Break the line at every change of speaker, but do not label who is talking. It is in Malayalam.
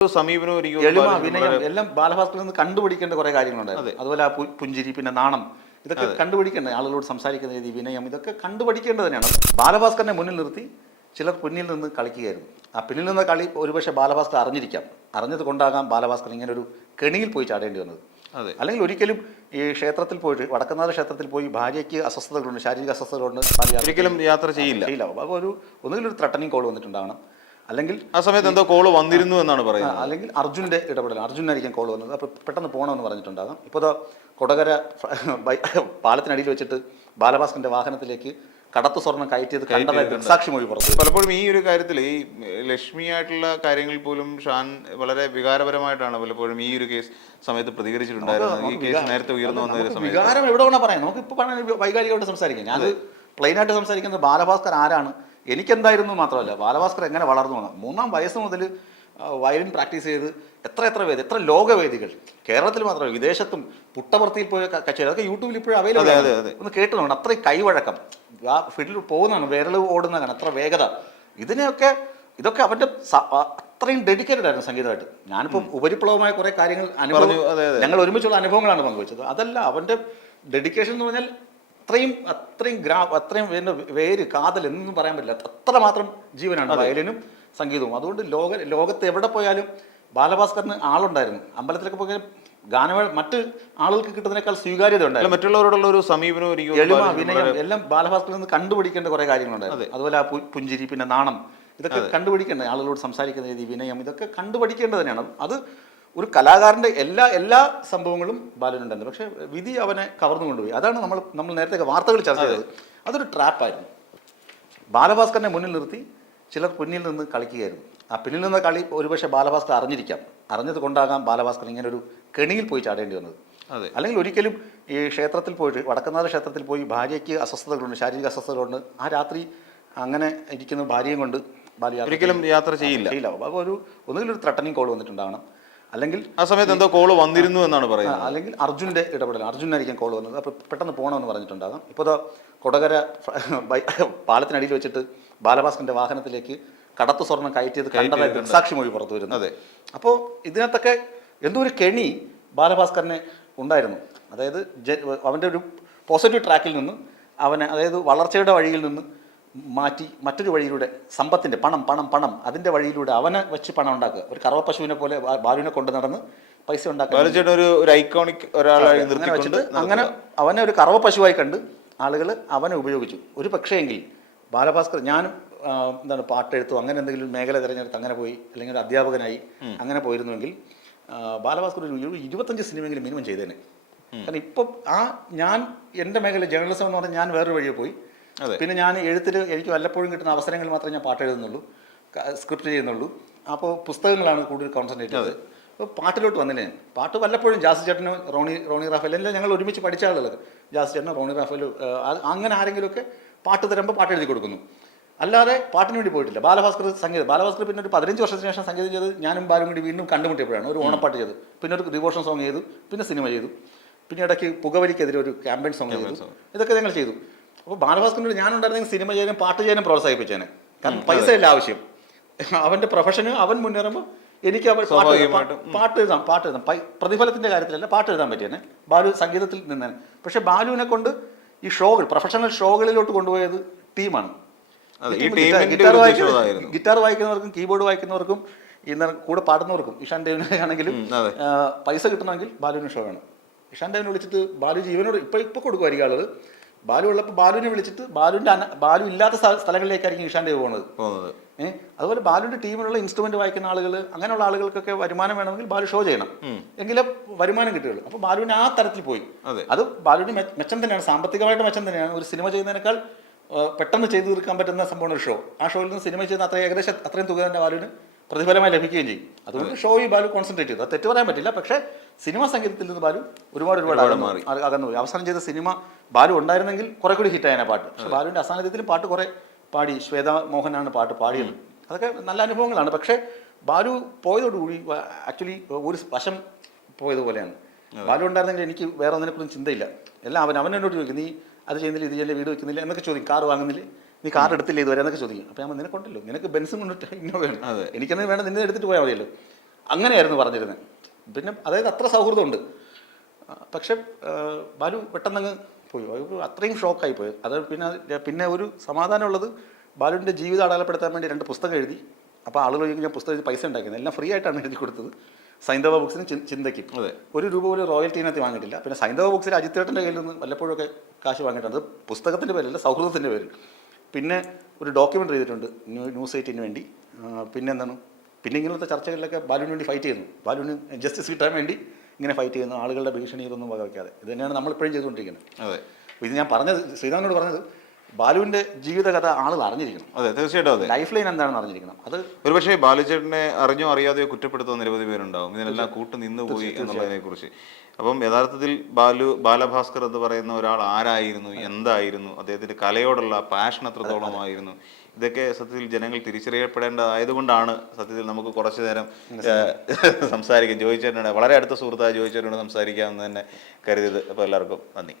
ഒരു സമീപനം
എളിമ വിനയം എല്ലാം ബാലഭാസ്കറിൽ നിന്ന് കണ്ടുപിടിക്കേണ്ട കുറെ കാര്യങ്ങളുണ്ടായിരുന്നു അതുപോലെ ആ പുഞ്ചിരി പിന്നെ നാണം ഇതൊക്കെ കണ്ടുപിടിക്കേണ്ട ആളുകളോട് സംസാരിക്കുന്ന രീതി വിനയം ഇതൊക്കെ കണ്ടുപഠിക്കേണ്ടത് തന്നെയാണ്. ബാലഭാസ്കറിനെ മുന്നിൽ നിർത്തി ചിലർ പിന്നിൽ നിന്ന് കളിക്കുകയായിരുന്നു. ആ പിന്നിൽ നിന്ന് കളി ഒരുപക്ഷെ ബാലഭാസ്കർ അറിഞ്ഞിരിക്കാം. അറിഞ്ഞത് കൊണ്ടാകാം ബാലഭാസ്കർ ഇങ്ങനെ ഒരു കെണിയിൽ പോയി ചാടേണ്ടി വന്നത്.
അതെ.
അല്ലെങ്കിൽ ഒരിക്കലും ഈ ക്ഷേത്രത്തിൽ പോയിട്ട് വടക്കനാഥ ക്ഷേത്രത്തിൽ പോയി ഭാര്യയ്ക്ക് അസ്വസ്ഥതകളുണ്ട് ശാരീരിക അസ്വസ്ഥതകളുണ്ട്
ഒരിക്കലും യാത്ര ചെയ്യില്ല.
ചെയ്യില്ല. അപ്പോൾ ഒരു ഒന്നുകിൽ ഒരു ത്രട്ടനിങ് കോൾ വന്നിട്ടുണ്ടാവണം. അല്ലെങ്കിൽ
ആ സമയത്ത് എന്തോ കോൾ വന്നിരുന്നു എന്നാണ് പറയുന്നത്.
അല്ലെങ്കിൽ അർജുന്റെ ഇടപെടൽ അർജുനായിരിക്കും കോൾ വന്നത്. അപ്പോൾ പെട്ടെന്ന് പോകണമെന്ന് പറഞ്ഞിട്ടുണ്ടാകാം. ഇപ്പോൾ കൊടകര പാലത്തിനടിയിൽ വെച്ചിട്ട് ബാലഭാസ്കറിന്റെ വാഹനത്തിലേക്ക് കടത്ത് സ്വർണം കയറ്റിയത് കണ്ടതായി സാക്ഷി മൊഴി പുറത്തു.
പലപ്പോഴും ഈ ഒരു കാര്യത്തിൽ ഈ ലക്ഷ്മിയായിട്ടുള്ള കാര്യങ്ങൾ പോലും ഷാൻ വളരെ വികാരപരമായിട്ടാണ് പലപ്പോഴും ഈ ഒരു കേസ് സമയത്ത് പ്രതികരിച്ചിട്ടുണ്ടായിരുന്നത്. ഈ കേസ് നേരത്തെ ഉയർന്നു വന്ന ഒരു
വികാരം എവിടെ വേണോ പറയാം. നമുക്ക് ഇപ്പോൾ വൈകാരികമായിട്ട് സംസാരിക്കാം. ഞാൻ പ്ലെയിനായിട്ട് സംസാരിക്കുന്നത് ബാലഭാസ്കർ ആരാണ്? എനിക്കെന്തായിരുന്നു മാത്രമല്ല ബാലഭാസ്കർ എങ്ങനെ വളർന്നു വന്നത് മൂന്നാം വയസ്സ് മുതൽ വയലിൻ പ്രാക്ടീസ് ചെയ്ത് എത്ര എത്ര വേദി എത്ര ലോകവേദികൾ കേരളത്തിൽ മാത്രമല്ല വിദേശത്തും പുട്ടപർത്തിയിൽ പോയ കച്ചേരി അതൊക്കെ യൂട്യൂബിൽ ഇപ്പോഴും അവൈലബിൾ
അതെ, അതെ, അതെ.
ഒന്ന് കേട്ടു നോക്കണം അത്രയും കൈവഴക്കം. ആ ഫീൽഡിൽ പോകുന്നതാണ് വിരൽ ഓടുന്നതാണ് അത്ര വേഗത. ഇതിനെയൊക്കെ ഇതൊക്കെ അവന്റെ അത്രയും ഡെഡിക്കേറ്റഡ് ആയിരുന്നു സംഗീതമായിട്ട്. ഞാനിപ്പോൾ ഉപരിപ്ലവമായ കുറേ കാര്യങ്ങൾ അനുഭവം. ഞങ്ങൾ ഒരുമിച്ചുള്ള അനുഭവങ്ങളാണ് പങ്കുവച്ചത്. അതല്ല അവന്റെ ഡെഡിക്കേഷൻ എന്ന് പറഞ്ഞാൽ അത്രയും അത്രയും ഗ്രാ അത്രയും പിന്നെ വേര് കാതൽ എന്നൊന്നും പറയാൻ പറ്റില്ല. അത്ര മാത്രം ജീവനാണ് വയലിനും സംഗീതവും. അതുകൊണ്ട് ലോക ലോകത്ത് എവിടെ പോയാലും ബാലഭാസ്കറിന് ആളുണ്ടായിരുന്നു. അമ്പലത്തിലൊക്കെ പോയാൽ ഗാനമേള മറ്റ് ആളുകൾക്ക് കിട്ടുന്നതിനേക്കാൾ സ്വീകാര്യത ഉണ്ടായിരുന്നു.
മറ്റുള്ളവരോടുള്ള ഒരു സമീപനം
എളിമ വിനയം എല്ലാം ബാലഭാസ്കറിൽ നിന്ന് കണ്ടുപിടിക്കേണ്ട കുറേ കാര്യങ്ങളുണ്ടായിരുന്നു. അതുപോലെ ആ പുഞ്ചിരി പിന്നെ നാണം ഇതൊക്കെ കണ്ടുപിടിക്കേണ്ടത് ആളുകളോട് സംസാരിക്കുന്ന രീതി വിനയം ഇതൊക്കെ കണ്ടുപഠിക്കേണ്ടത് തന്നെയാണ്. അത് ഒരു കലാകാരന്റെ എല്ലാ എല്ലാ സംഭവങ്ങളും ബാലനുണ്ടായിരുന്നു. പക്ഷേ വിധി അവനെ കവർന്നു കൊണ്ടുപോയി. അതാണ് നമ്മൾ നമ്മൾ നേരത്തെ വാർത്തകൾ ചർച്ച ചെയ്തത്. അതൊരു ട്രാപ്പായിരുന്നു. ബാലഭാസ്കറിനെ മുന്നിൽ നിർത്തി ചിലർ പിന്നിൽ നിന്ന് കളിക്കുകയായിരുന്നു. ആ പിന്നിൽ നിന്ന് കളി ഒരുപക്ഷെ ബാലഭാസ്കർ അറിഞ്ഞിരിക്കാം. അറിഞ്ഞത് കൊണ്ടാകാം ബാലഭാസ്കർ ഇങ്ങനെ ഒരു കെണിയിൽ പോയി ചാടേണ്ടി വന്നത്.
അതെ.
അല്ലെങ്കിൽ ഒരിക്കലും ഈ ക്ഷേത്രത്തിൽ പോയിട്ട് വടക്കനാഥ ക്ഷേത്രത്തിൽ പോയി ഭാര്യയ്ക്ക് അസ്വസ്ഥതകളുണ്ട് ശാരീരിക അസ്വസ്ഥതകളുണ്ട്. ആ രാത്രി അങ്ങനെ ഇരിക്കുന്ന ഭാര്യയും കൊണ്ട് ബാലയാത്ര
ഒരിക്കലും യാത്ര ചെയ്യില്ല.
ചെയ്യില്ല. അപ്പോൾ ഒരു ഒന്നുകിൽ ഒരു ത്രട്ടനിങ് കോൾ വന്നിട്ടുണ്ടാകണം അല്ലെങ്കിൽ
ആ സമയത്ത് എന്തോ കോൾ വന്നിരുന്നു എന്നാണ് പറയുന്നത്.
അല്ലെങ്കിൽ അർജുന്റെ ഇടപെടൽ അർജുനായിരിക്കും കോൾ വന്നത്. അപ്പോൾ പെട്ടെന്ന് പോകണമെന്ന് പറഞ്ഞിട്ടുണ്ടാകാം. ഇപ്പോൾ കൊടകര പാലത്തിനടിയിൽ വെച്ചിട്ട് ബാലഭാസ്കറിന്റെ വാഹനത്തിലേക്ക് കടത്ത് സ്വർണം കയറ്റിയത് കണ്ടതായി സാക്ഷി മൊഴി പുറത്തു വരുന്നത്
അതെ.
അപ്പോൾ ഇതിനകത്തൊക്കെ എന്തോ ഒരു കെണി ബാലഭാസ്കറിനെ ഉണ്ടായിരുന്നു. അതായത് അവന്റെ അവന്റെ ഒരു പോസിറ്റീവ് ട്രാക്കിൽ നിന്ന് അവനെ അതായത് വളർച്ചയുടെ വഴിയിൽ നിന്ന് മാറ്റി മറ്റൊരു വഴിയിലൂടെ സമ്പത്തിന്റെ പണം പണം പണം അതിന്റെ വഴിയിലൂടെ അവനെ വെച്ച് പണം ഉണ്ടാക്കുക. ഒരു കറവ പശുവിനെ പോലെ ബാലുവിനെ കൊണ്ട് നടന്ന് പൈസ ഉണ്ടാക്കുക
ഒരു ഒരു ഐക്കോണിക് ഒരാളായി
വെച്ചിട്ട് അങ്ങനെ അവനെ ഒരു കറവ പശുവായി കണ്ട് ആളുകൾ അവനെ ഉപയോഗിച്ചു. ഒരു പക്ഷേയെങ്കിൽ ബാലഭാസ്കർ ഞാനും എന്താണ് പാട്ടെഴുത്തു അങ്ങനെ എന്തെങ്കിലും മേഖല തിരഞ്ഞെടുത്ത് അങ്ങനെ പോയി അല്ലെങ്കിൽ ഒരു അധ്യാപകനായി അങ്ങനെ പോയിരുന്നുവെങ്കിൽ ബാലഭാസ്കർ ഒരു ഇരു- ഇരുപത്തഞ്ച് സിനിമയെങ്കിലും മിനിമം ചെയ്തേനെ. കാരണം ഇപ്പം ആ ഞാൻ എന്റെ മേഖല ജേർണലിസം എന്ന് പറഞ്ഞാൽ ഞാൻ വേറൊരു വഴിയെ പോയി. പിന്നെ ഞാൻ എഴുത്തിൽ എനിക്ക് വല്ലപ്പോഴും കിട്ടുന്ന അവസരങ്ങൾ മാത്രമേ ഞാൻ പാട്ട് എഴുതുന്നുള്ളൂ. സ്ക്രിപ്റ്റ് ചെയ്യുന്നുള്ളൂ. അപ്പോൾ പുസ്തകങ്ങളാണ് കൂടുതൽ കോൺസെൻട്രേറ്റ് ചെയ്തത് അപ്പോൾ പാട്ടിലോട്ട് വന്നില്ല? ഞാൻ പാട്ട് വല്ലപ്പോഴും ജാസ് ചേട്ടനും റോണി റോണി റാഫേൽ എല്ലാം ഞങ്ങൾ ഒരുമിച്ച് പഠിച്ച ആളുകൾ ജാസ് ചേട്ടനും റോണി റാഫേലും അങ്ങനെ ആരെങ്കിലുമൊക്കെ പാട്ട് തരുമ്പോൾ പാട്ട് എഴുതി കൊടുക്കുന്നു. അല്ലാതെ പാട്ടിന് വേണ്ടി പോയിട്ടില്ല. ബാലഭാസ്കർ സംഗീതം ബാലഭാസ്കർ പിന്നെ ഒരു പതിനഞ്ച് വർഷത്തിന് ശേഷം സംഗീതം ചെയ്ത് ഞാനും ബാലും കൂടി വീണ്ടും കണ്ടുമുട്ടിയപ്പോഴാണ്. ഒരു ഓണപ്പാട്ട് ചെയ്തു. പിന്നെ ഒരു ഡിവോഷൻ സോങ് ചെയ്തു. പിന്നെ സിനിമ ചെയ്തു. പിന്നെ ഇടയ്ക്ക് പുകവലിക്കെതിരെ ഒരു ക്യാമ്പയിൻ സോങ് ചെയ്തു. ഇതൊക്കെ ഞങ്ങൾ ചെയ്തു. അപ്പോൾ ബാലഭാസ്കറിനോട് ഞാനുണ്ടായിരുന്നെങ്കിൽ സിനിമ ചെയ്യാനും പാട്ട് ചെയ്യാനും പ്രോത്സാഹിപ്പിച്ചേനെ. കാരണം പൈസ ഇല്ല ആവശ്യം. അവന്റെ പ്രൊഫഷന് അവൻ മുന്നേറുമ്പോൾ എനിക്ക് അവൻ പാട്ട് എഴുതാം. പാട്ട് എഴുതാം പാട്ട് എഴുതാം പ്രതിഫലത്തിന്റെ കാര്യത്തിലല്ല പാട്ട് എഴുതാൻ പറ്റിയേനെ. ബാലു സംഗീതത്തിൽ നിന്നേനെ പക്ഷെ ബാലുവിനെ കൊണ്ട് ഈ ഷോകൾ പ്രൊഫഷണൽ ഷോകളിലോട്ട് കൊണ്ടുപോയത് ടീമാണ്. ഗിറ്റാർ വായിക്കുന്ന- ഗിറ്റാർ വായിക്കുന്നവർക്കും കീബോർഡ് വായിക്കുന്നവർക്കും ഇന്ന് കൂടെ പാടുന്നവർക്കും ഇഷാൻ ദേവിനെ ആണെങ്കിലും പൈസ കിട്ടണമെങ്കിൽ ബാലുവിന് ഷോ വേണം. ഇഷാൻ ദേവിനെ വിളിച്ചിട്ട് ബാലു ജീവനോട് ഇപ്പൊ ഇപ്പൊ കൊടുക്കുമായിരിക്കും ആളുകൾ ബാലു ഉള്ളപ്പോൾ ബാലുവിനെ വിളിച്ചിട്ട് ബാലുവിന്റെ ബാലു ഇല്ലാത്ത സ്ഥ- സ്ഥലങ്ങളിലേക്കായിരിക്കും ദേവ് പോകുന്നത്. ഏഹ് അതുപോലെ ബാലുവിന്റെ ടീമിലുള്ള ഇൻസ്ട്രുമെന്റ് വായിക്കുന്ന ആളുകൾ അങ്ങനെയുള്ള ആളുകൾക്കൊക്കെ വരുമാനം വേണമെങ്കിൽ ബാലു ഷോ ചെയ്യണം. എങ്കിലേ വരുമാനം കിട്ടുകയുള്ളൂ. അപ്പോൾ ബാലുവിന് ആ തരത്തിൽ പോയി.
അതെ.
അത് ബാലുവിന് മെച്ചം തന്നെയാണ്. സാമ്പത്തികമായിട്ട് മെച്ചം തന്നെയാണ്. ഒരു സിനിമ ചെയ്യുന്നതിനേക്കാൾ പെട്ടെന്ന് ചെയ്തു തീർക്കാൻ പറ്റുന്ന സംഭവമാണ് ഒരു ഷോ ആ ഷോയിൽ നിന്ന് സിനിമ ചെയ്യുന്ന അത്ര ഏകദേശം അത്രയും തുക തന്നെ ബാലുവിന് പ്രതിഫലമായി ലഭിക്കുകയും ചെയ്യും. അതുകൊണ്ട് ഷോ ഈ ബാലു കോൺസെൻട്രേറ്റ് ചെയ്തു. അത് തെറ്റ് പറയാൻ പറ്റില്ല. പക്ഷേ സിനിമ സംഗീതത്തിൽ നിന്ന് ബാലു ഒരുപാട് ഒരുപാട്
മാറി.
അകന്നു പോയി. അവസാനം ചെയ്ത സിനിമ ബാലു ഉണ്ടായിരുന്നെങ്കിൽ കുറെ കൂടി ഹിറ്റായ പാട്ട്. പക്ഷെ ബാലുവിന്റെ അസാന്നിധ്യത്തിൽ പാട്ട് കുറെ പാടി. ശ്വേത മോഹനാണ് പാട്ട് പാടിയത്. അതൊക്കെ നല്ല അനുഭവങ്ങളാണ്. പക്ഷേ ബാലു പോയതോടുകൂടി ആക്ച്വലി ഒരു വശം പോയതുപോലെയാണ്. ബാലു ഉണ്ടായിരുന്നെങ്കിൽ എനിക്ക് വേറെ ഒന്നിനെക്കുറിച്ചും കുറിച്ച് ചിന്തയില്ല. എല്ലാം അവൻ അവൻ എന്നോട് ചോദിക്കും നീ അത് ചെയ്യുന്നില്ല? ഇത് ചെയ്യുന്നില്ല വീട് വെക്കുന്നില്ല? എന്നൊക്കെ ചോദിക്കും. കാർ വാങ്ങുന്നില്ല? നീ കാർ എടുത്തില്ല ഇതുവരെ? എന്നൊക്കെ ചോദിക്കും. അപ്പോൾ ഞാൻ നിനക്കുണ്ടല്ലോ നിനക്ക് ബെൻസും കൊണ്ടിട്ട് ഇന്നോവയാണ്
അതെ.
എനിക്കെന്നെ വേണം നിന്നെ എടുത്തിട്ട് പോയാൽ മതിയല്ലോ. അങ്ങനെയായിരുന്നു പറഞ്ഞിരുന്നത് പിന്നെ അതായത് അത്ര സൗഹൃദമുണ്ട്. പക്ഷെ ബാലു പെട്ടെന്നങ്ങ് പോയി. അത് അത്രയും ഷോക്കായി പോയി. അത് പിന്നെ പിന്നെ ഒരു സമാധാനമുള്ളത് ബാലുവിന്റെ ജീവിതം അടയാളപ്പെടുത്താൻ വേണ്ടി രണ്ട് പുസ്തകം എഴുതി. അപ്പോൾ ആളുകൾ ഞാൻ പുസ്തകം പൈസ ഉണ്ടാക്കുന്നത് എല്ലാം ഫ്രീ ആയിട്ടാണ് എഴുതി കൊടുത്തത്. സൈന്ധവ ബുക്സിന് ചിന്തയ്ക്കും.
അതെ.
ഒരു രൂപ പോലും റോയൽറ്റീനകത്ത് വാങ്ങിയിട്ടില്ല. പിന്നെ സൈന്ധവ ബുക്സിൽ അജിത്തേട്ടന്റെ കയ്യിൽ നിന്ന് വല്ലപ്പോഴൊക്കെ കാശ് വാങ്ങിയിട്ടുണ്ട്. അത് പുസ്തകത്തിന്റെ പേരല്ല സൗഹൃദത്തിന്റെ പേരിൽ പിന്നെ ഒരു ഡോക്യുമെന്റ് ചെയ്തിട്ടുണ്ട് ന്യൂ ന്യൂസ് എയ്റ്റിന് വേണ്ടി. പിന്നെ എന്താണ്? പിന്നെ ഇങ്ങനത്തെ ചർച്ചകളിലൊക്കെ ബാലുവിന് വേണ്ടി ഫൈറ്റ് ചെയ്യുന്നു. ബാലുവിന് ജസ്റ്റിസ് കിട്ടാൻ വേണ്ടി ഇങ്ങനെ ഫൈറ്റ് ചെയ്യുന്നു. ആളുകളുടെ ഭീഷണി ഇതൊന്നും വകവയ്ക്കാതെ ഇത് തന്നെയാണ് നമ്മളിപ്പോഴും ചെയ്തുകൊണ്ടിരിക്കുന്നത്.
അതെ.
അപ്പോൾ ഇത് ഞാൻ പറഞ്ഞത് ശ്രീധരനോട് പറഞ്ഞത് ബാലുവിന്റെ ജീവിതകഥ ആളുകൾ അറിഞ്ഞിരിക്കണം.
അതെ തീർച്ചയായിട്ടും അതെ.
ലൈഫ് ലൈൻ എന്താണെന്ന് അറിഞ്ഞിരിക്കണം. അത്
ഒരുപക്ഷെ ബാലുചേട്ടനെ അറിഞ്ഞോ അറിയാതെയോ കുറ്റപ്പെടുത്തുന്ന നിരവധി പേരുണ്ടാവും. ഇതിനെല്ലാം കൂട്ട് നിന്ന് പോയി എന്നുള്ളതിനെ കുറിച്ച് അപ്പം യഥാർത്ഥത്തിൽ ബാലു ബാലഭാസ്കർ എന്ന് പറയുന്ന ഒരാൾ ആരായിരുന്നു? എന്തായിരുന്നു? അദ്ദേഹത്തിന്റെ കലയോടുള്ള പാഷൻ എത്രത്തോളമായിരുന്നു? ഇതൊക്കെ സത്യത്തിൽ ജനങ്ങൾ തിരിച്ചറിയപ്പെടേണ്ടതായതുകൊണ്ടാണ് സത്യത്തിൽ നമുക്ക് കുറച്ചു നേരം സംസാരിക്കാം ജോയിച്ചേട്ടനാണ് വളരെ അടുത്ത സുഹൃത്തായ ജോയിച്ചേട്ടനോട് സംസാരിക്കാമെന്ന് തന്നെ കരുതിയത് അപ്പോൾ എല്ലാവർക്കും നന്ദി.